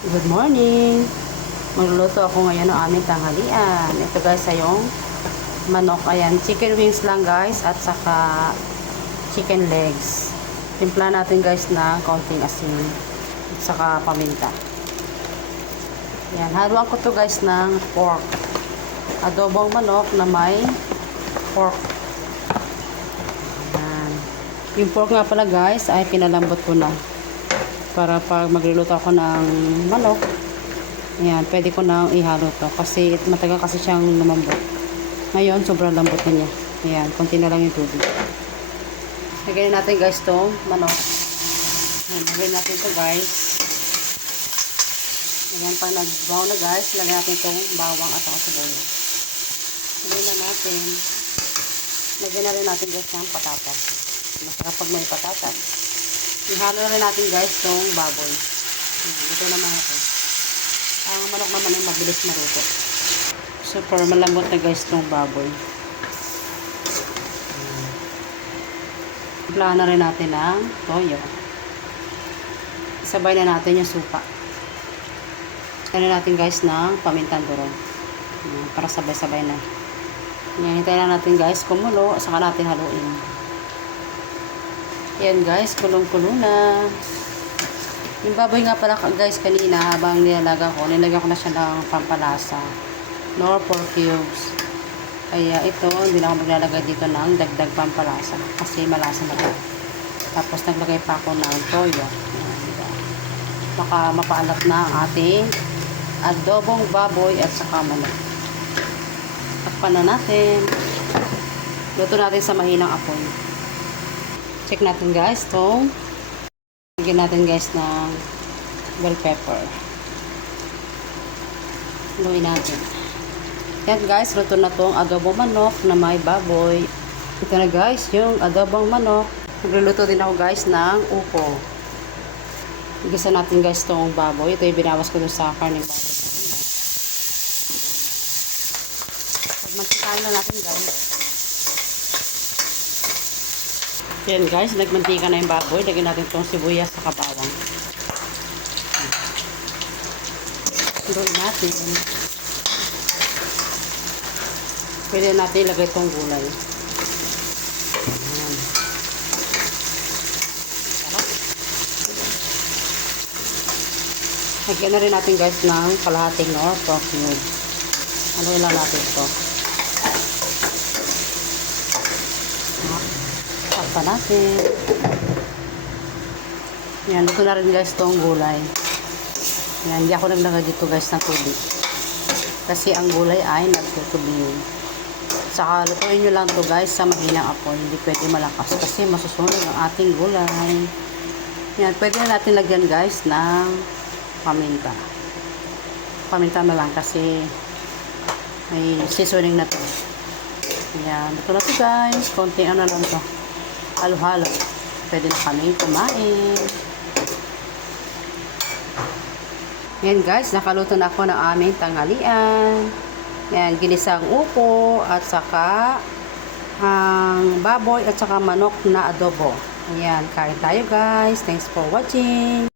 Good morning! Magluluto ako ngayon ng aming tanghalian. Ito guys ay yung manok. Ayan, chicken wings lang guys at saka chicken legs. Timpla natin guys ng konting asin at saka paminta. Ayan, haluan ko to guys ng pork. Adobong manok na may pork. Ayan. Yung pork nga pala guys ay pinalambot ko na para pag magluluto ako ng manok ayan, pwede ko na ihalo to kasi matagal kasi siyang lumambot. Ngayon, sobrang lambot na niya. Ayan, konti na lang yung tubig. Lagyan natin guys to manok. Ayan, lagyan natin to guys. Ayan, pag nag-brown na guys lagyan natin itong bawang at saka sibuyas. Lagyan na natin. Lagyan na rin natin guys ng patatas. Masarap pag may patatas Ihalo na rin natin guys itong baboy. Ayan, ito naman ito. Ang manok naman ay mabilis maruto. For malambot na guys itong baboy. Timplahan na rin natin ng toyo. Sabay na natin yung supa. Ano natin guys ng pamintang durong. Ayan, para sabay-sabay na. Ayan, hintayin na natin guys kumulo. Saka natin haluin. Yan guys, kulong-kulo na. Yung baboy nga pala guys kanina habang nilalaga ko, nilagyan ko na siya ng pampalasa. Nor 4 cubes. Kaya ito, hindi na ako maglalagay dito ng dagdag pampalasa. Kasi malasa na ito. Tapos naglagay pa ako ng toyo. Ayan, diba? Baka mapaalat na ang ating adobong baboy at saka manok. Takpan na natin. Luto natin sa mahinang apoy. Check natin guys itong lagyan natin guys ng bell pepper. Haluin natin. Yan guys, luto na tong adobo manok na may baboy. Ito na guys, yung adobong manok. Nagluluto din ako guys ng upo. Igisa natin guys tong baboy. Ito yung binawas ko sa karning baboy. Pagmansikain na natin guys. Yan guys, nagmantika na yung baboy. Lagyan natin itong sibuyas sa kabawang. Haluin natin. Pwede natin ilagay itong gulay. Lagyan na rin natin guys ng kalahating nor pork cube. Ano lang natin ito. Takpan natin. Yan, luto na rin guys itong gulay. Yan, hindi ako naglagay dito guys ng tubig. Kasi ang gulay ay nagtutubig. Saka lutuin nyo lang to guys sa mahinang apoy. Hindi pwede malakas kasi masusunog ang ating gulay. Yan, pwede na natin lagyan guys ng paminta. Paminta na lang kasi may seasoning na to. Yan, ito na to guys. Konti ano lang to. Halo-halo. Pwede na kami kumain. Yan guys, nakaluto na ako ng aming tanghalian. Yan, ginisang upo at saka ang baboy at saka manok na adobo. Ayan, kain tayo guys. Thanks for watching.